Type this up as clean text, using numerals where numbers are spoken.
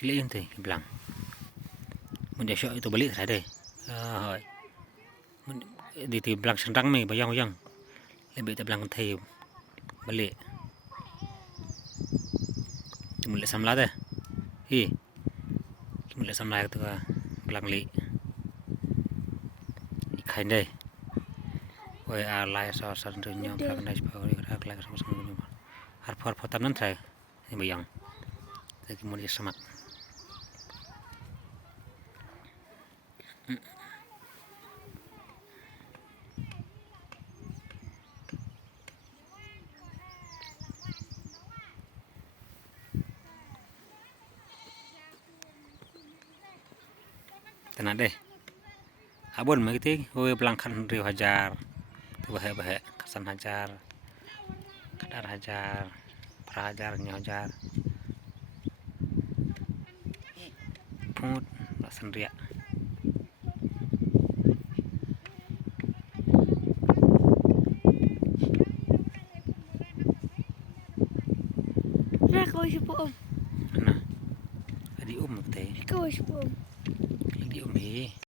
Kili yun belang. Mun dia syok itu balik saya deh. Di belang sendang nih bayang lebih te belang thei balik. Mulai samla deh. Mulai samla itu belang li. Ikan deh. Oi alai so dunia belang dai sebagai kerak sama-sama. Harap tanan saya ini bayang. Lagi mau dia semak. Tenang deh. Abon begitu, pelangkan Rio Hajar, bahaya Kasan Hajar, Kadar Hajar, Prahajar, Hajar, Put, Lasan Ria. Kau siapa om? Nah, adi begitu. Kau siapa om? Adi